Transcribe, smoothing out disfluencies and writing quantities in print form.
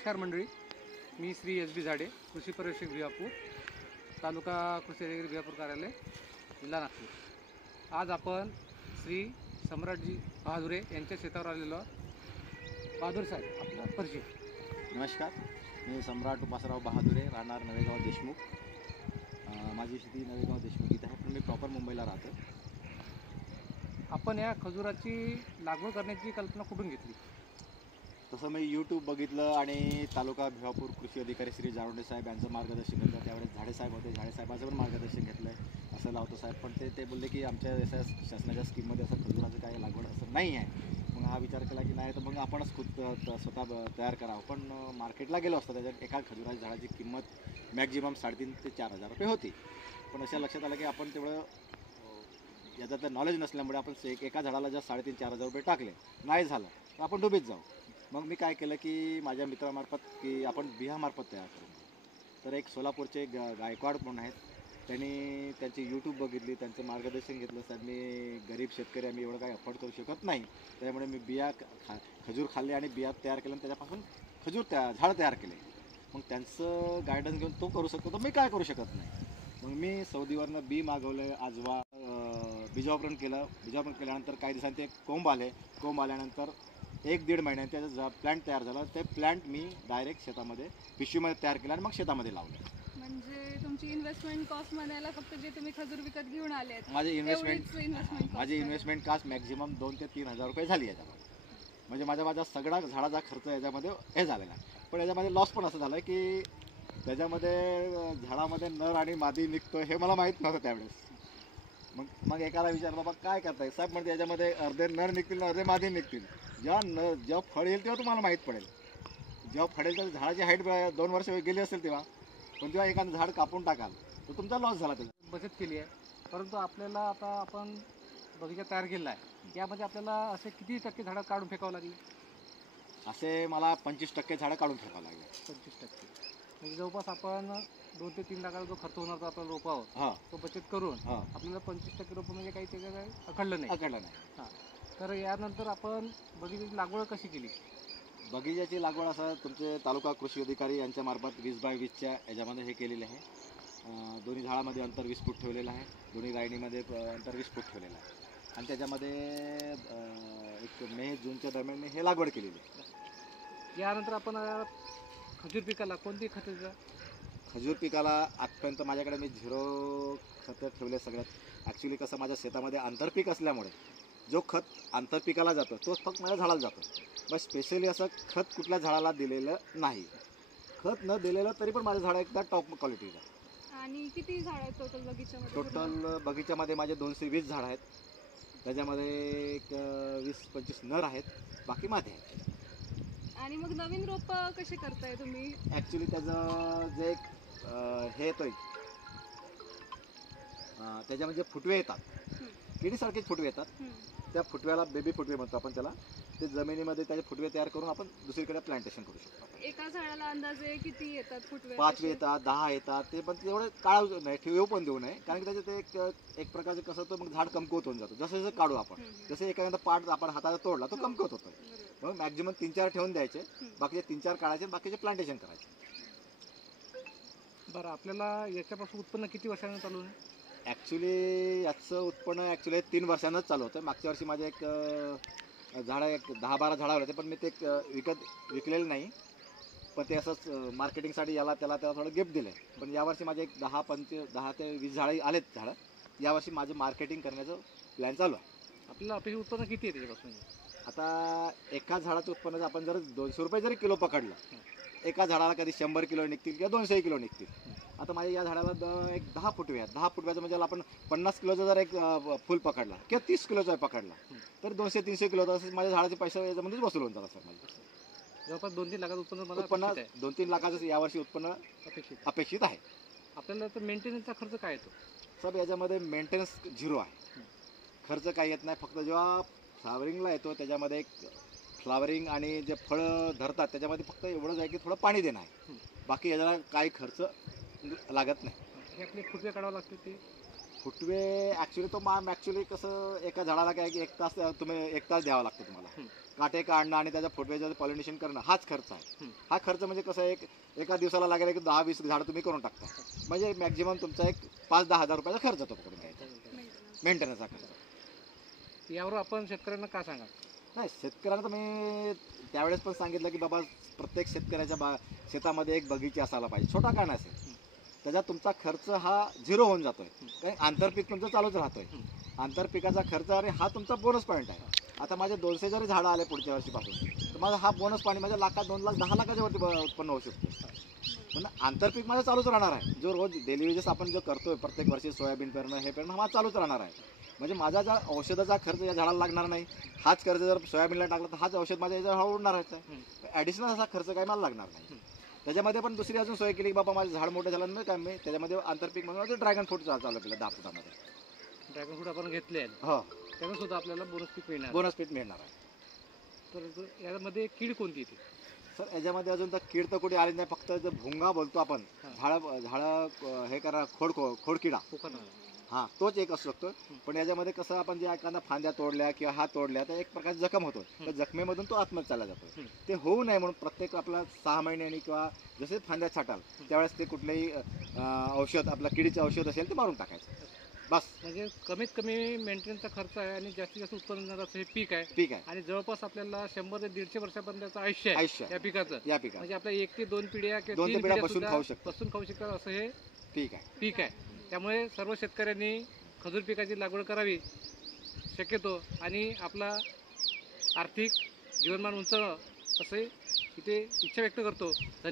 नमस्कार मंडळी, मी Shri S D झाडे, कृषी पर्यवेक्षक विहापूर, तालुका कृषी अधिकारी विहापूर कार्यालय, जिल्हा नागपूर। आज आपण श्री सम्राटजी बहादुरे यांच्या शेतावर आलेलो। बहादूर साहेब, आपला परिचय। नमस्कार, मी सम्राट उपासराव बहादुरे, राहणार नवेगाव देशमुख। माझी शेती नवेगाव देशमुख इथे आहे, पण मी प्रॉपर मुंबईला राहतो। आपण या खजुराची लागवड करण्याची कल्पना कुठून घेतली? तसं मी यूट्यूब बघितलं आणि तालुका भिवापूर कृषी अधिकारी श्री जारोंडे साहेब यांचं मार्गदर्शन घेतलं। त्यावेळेस झाडे साहेब होते, झाडे साहेबांचं पण मार्गदर्शन घेतलं आहे। असं लावतो साहेब, पण ते बोलले की आमच्या अशा शासनाच्या स्कीममध्ये असं खजुराचं काही लागवड असं नाही आहे। मग हा विचार केला की नाही तर मग आपणच खुद स्वतः तयार करावं। पण मार्केटला गेलो असतो, त्याच्यात एका खजुराच्या झाडाची किंमत मॅक्झिमम 3,500 ते 4,000 रुपये होती। पण अशा लक्षात आलं की आपण तेवढं याचं तर नॉलेज नसल्यामुळे आपण एका झाडाला जर 3,500-4,000 रुपये टाकले, नाही झालं तर आपण डुबीत जाऊ। मग मी काय केलं की माझ्या मित्रामार्फत की आपण बियामार्फत तयार करून घेऊ। तर एक सोलापूरचे गायकवाड म्हणून आहेत, त्यांनी त्यांची यूट्यूब बघितली, त्यांचं मार्गदर्शन घेतलं। साहेब, मी गरीब शेतकरी, आम्ही एवढं काही अफोर्ड करू शकत नाही, त्यामुळे मी खजूर खाल्ले आणि बिया तयार केलं आणि त्याच्यापासून झाड तयार केले। मग त्यांचं गायडन्स घेऊन तो करू शकतो, तर मी काय करू शकत नाही। मग मी सौदीवरनं बी मागवलं, आजवा बीजावरण केलं। बीजावरण केल्यानंतर काही दिवसांनी ते कोंब आल्यानंतर 1-1.5 महिन्यात त्याचा प्लॅन्ट तयार झाला। ते प्लॅन्ट मी डायरेक्ट शेतामध्ये पिशवीमध्ये तयार केला आणि मग शेतामध्ये लावलं। म्हणजे तुमची इन्व्हेस्टमेंट कॉस्ट म्हणायला फक्त जे तुम्ही खजूर विकत घेऊन आले आहेत, माझी इन्व्हेस्टमेंट कास्ट मॅक्झिमम 2,000 ते 3,000 रुपये झाली याच्यामध्ये। म्हणजे माझा सगळा झाडाचा खर्च याच्यामध्ये हे झालेला आहे। पण याच्यामध्ये लॉस पण असं झालं की त्याच्यामध्ये झाडामध्ये नर आणि मादी निघतो हे मला माहीत नव्हतं त्यावेळेस। मग एकाला विचार, बाबा काय करताय? साहेब म्हणते याच्यामध्ये अर्धे नर निघतील, अर्धे मादी निघतील। जेव्हा फळ येईल तेव्हा तुम्हाला माहीत पडेल। जेव्हा फळेल तर झाडाची हाईट 2 वर्ष गेली असेल तेव्हा, पण जेव्हा एखादं झाड कापून टाकाल तर तुमचा लॉस झाला। त्याचा बचत केली आहे, परंतु आपल्याला आता आपण बगीचा तयार केला आहे, यामध्ये आपल्याला असे किती टक्के झाडं काढून फेकावं लागली? असे मला 25% झाडं काढून फेकावं लागले। 25%, म्हणजे जवळपास आपण 2 ते 3 लाखाचा जो खर्च होणार आपला रोपावर, हां, तो बचत करून आपल्याला 25% रोप म्हणजे काही त्याचं काही अकडलं नाही। हां, तर यानंतर आपण बगीचाची लागवड कशी केली? बगीचाची लागवड असं तुमचे तालुका कृषी अधिकारी यांच्या मार्फत 20x20च्या याच्यामध्ये हे केलेले आहे। दोन्ही झाडामध्ये अंतर 20 फूट ठेवलेलं आहे, दोन्ही लाईनीमध्ये अंतर 20 फूट ठेवलेलं आहे आणि त्याच्यामध्ये एक मे-जूनच्या दरम्यान मी हे लागवड केलेली आहे। यानंतर आपण खजूर पिकाला कोणती खतं द्या? खजूर पिकाला आजपर्यंत माझ्याकडे मी 0 खतं ठेवले सगळ्यात। ॲक्च्युली कसं माझ्या शेतामध्ये आंतरपीक असल्यामुळे जो खत आंतरपिकाला जातो तो फक्त माझ्या झाडाला जातो। बस स्पेशली असं खत कुठल्या झाडाला दिलेलं नाही। खत न दिलेलं तरी पण माझं झाड एकदा टॉप क्वालिटीचं। आणि किती झाड आहेत टोटल बगीच्यामध्ये? टोटल बगीच्यामध्ये माझे 220 झाड आहेत, त्याच्यामध्ये एक 20-25 नर आहेत, बाकी मादी आहेत। आणि मग नवीन रोप कसे करताय तुम्ही? ॲक्च्युली त्याचं जे हे येतोय त्याच्यामध्ये फुटवे येतात, किडीसारखेच फुटवे येतात। त्या फुटव्याला बेबी फुटवे म्हणतो आपण त्याला। ते जमिनीमध्ये त्याचे फुटवे तयार करून आपण दुसरीकडे प्लांटेशन करू शकतो। एका झाडाला अंदाजे किती येतात फुटवे? 5 येतात, 10 येतात। ते पण तेवढे काढू नाही, ठेवू पण देऊ नये, कारण की त्याच्यात एक प्रकारचे कसं होतं, मग झाड कमकुवत होऊन जातं। जसं जसं काढू आपण, जसं एखादा पार्ट आपण हाताला तोडला तो कमकुवत होतो। मग मॅक्झिमम 3-4 ठेवून द्यायचे, बाकीचे 3-4 काढायचे, बाकीचे प्लांटेशन करायचे। बरं, आपल्याला याच्यापासून उत्पन्न किती वर्षांनी चालू आहे? ॲक्च्युली याचं उत्पन्न 3 वर्षांनाच चालू होतं। मागच्या वर्षी माझे एक झाडं 10-12 झाडं होते, पण मी ते विकलेलं नाही, पण ते असंच मार्केटिंगसाठी त्याला थोडं गिफ्ट दिलं आहे। पण यावर्षी माझे एक 10 ते 20 झाडं आलेत झाडं। यावर्षी माझं मार्केटिंग करण्याचं प्लॅन चालू आहे। आपल्याला अपेक्षित उत्पन्न किती आहे त्याच्यापासून? आता एका झाडाचं उत्पन्न आपण जर 200 रुपये जरी किलो पकडलं, एका झाडाला कधी 100 किलो निघतील किंवा 200 किलो निघतील। आता माझ्या या झाडाला एक 10 फुटवे आहेत। 10 फुटव्याचं म्हणजे आपण 50 किलोचा जर एक फुल पकडला किंवा 30 किलोचा पकडला तर 200-300 किलो तसंच माझ्या झाडाचे पैसे याच्यामध्येच वसूल होऊन जातात सर। माझे जवळपास 2-3 लाखाचं उत्पन्न 2-3 लाखाचं यावर्षी उत्पन्न अपेक्षित आहे। आपल्याला तर मेंटेनन्सचा खर्च काय येतो? सब याच्यामध्ये मेंटेनन्स 0 आहे, खर्च काही येत नाही। फक्त जेव्हा फ्लावरिंगला येतो त्याच्यामध्ये एक फ्लावरिंग आणि जे फळं धरतात त्याच्यामध्ये फक्त एवढंच आहे की थोडं पाणी देणं आहे, बाकी याला काही खर्च लागत नाही। हे आपले फुटवे काढावं लागते ते फुटवे ॲक्च्युली तो ॲक्च्युली कसं एका झाडाला काय की 1 तास एक तास द्यावा लागतो तुम्हाला. काटे काढणं आणि त्याच्या फुटव्याचं पॉलिनेशन करणं हाच खर्च आहे. हा खर्च म्हणजे कसं एका दिवसाला लागेल की 10-20 झाडं तुम्ही करून टाकता. म्हणजे मॅक्झिमम तुमचा एक 5-10 हजार रुपयाचा खर्च तो पकडून घ्यायचा मेंटेनन्सचा खर्च. यावर आपण शेतकऱ्यांना का सांगा? नाही, शेतकऱ्यांना तर मी त्यावेळेस पण सांगितलं की बाबा प्रत्येक शेतकऱ्याच्या शेतामध्ये एक बगीचा असायला पाहिजे, छोटा का नसेल. त्याच्यात तुमचा खर्च हा 0 होऊन जातोय. काही आंतरपीक तुमचं चालूच राहतोय. आंतरपिकाचा खर्च आणि हा तुमचा बोनस पॉईंट आहे. आता माझे 200 जरी झाडं आले पुढच्या वर्षीपासून तर माझा हा बोनस पॉईंट माझ्या 1 लाख 2 लाख 10 लाखाच्या वरती उत्पन्न होऊ शकतो. पण आंतरपीक माझं चालूच राहणार आहे. जो रोज डेली वेजेस आपण जो करतोय प्रत्येक वर्षी सोयाबीन पेरणं हे पेरणं हा चालूच राहणार आहे. म्हणजे माझा ज्या औषधाचा खर्च या झाडाला लागणार नाही. हाच खर्च जर सोयाबीनला टाकला तर हाच औषध माझ्या याच्यावर उडणारच आहे. ॲडिशनल असा खर्च काही मला लागणार नाही. त्याच्यामध्ये पण दुसरी अजून सोय केली की बाबा माझं झाड मोठं झालं नाही काय मी त्याच्यामध्ये आंतरपीक म्हणून ड्रॅगन फ्रूट चालू केलं 10 फुटामध्ये. ड्रॅगन फ्रूट आपण घेतले आहे, हो, त्यानं सुद्धा आपल्याला बोनस पीक मिळणार. बोनस पीक मिळणार आहे. तर यामध्ये कीड कोणती येते? सर याच्यामध्ये अजून तर कीड तर कुठे आली नाही. फक्त जो भुंगा बोलतो आपण, झाडं हे करा खोडकिडा, कोकण हां तोच एक असू शकतो. पण याच्यामध्ये कसं आपण जे एखादा फांद्या तोडल्या किंवा हात तोडल्या तर एक प्रकारची जखम होतो. त्या जखमेमधून तो आतमध्ये चालला जातो. ते होऊ नये म्हणून प्रत्येक आपला 6 महिन्यांनी किंवा जसे फांद्या छाटाल त्यावेळेस ते कुठलंही औषध आपलं किडीचं औषध असेल ते मारून टाकायचं बस. म्हणजे कमीत कमी मेंटेनन्सचा खर्च आहे आणि जास्तीत जास्त उत्पन्न देणारं हे पीक आहे. पीक आहे आणि जवळपास आपल्याला 100 ते 150 वर्षापर्यंतचं आयुष्य आयुष्य आहे या पिकाचं. या पिकात म्हणजे आपल्या 1 ते 2 पिढ्या किंवा 2 ते 3 पिढ्या पिढ्या बसून सुद्धा खाऊ शकतो. बसून खाऊ शकतात असं हे पीक आहे. पीक आहे. त्यामुळे सर्व शेतकऱ्यांनी खजूर पिकाची लागवड करावी शक्यतो आणि आपला आर्थिक जीवनमान उंचावं असे इथे इच्छा व्यक्त करतो.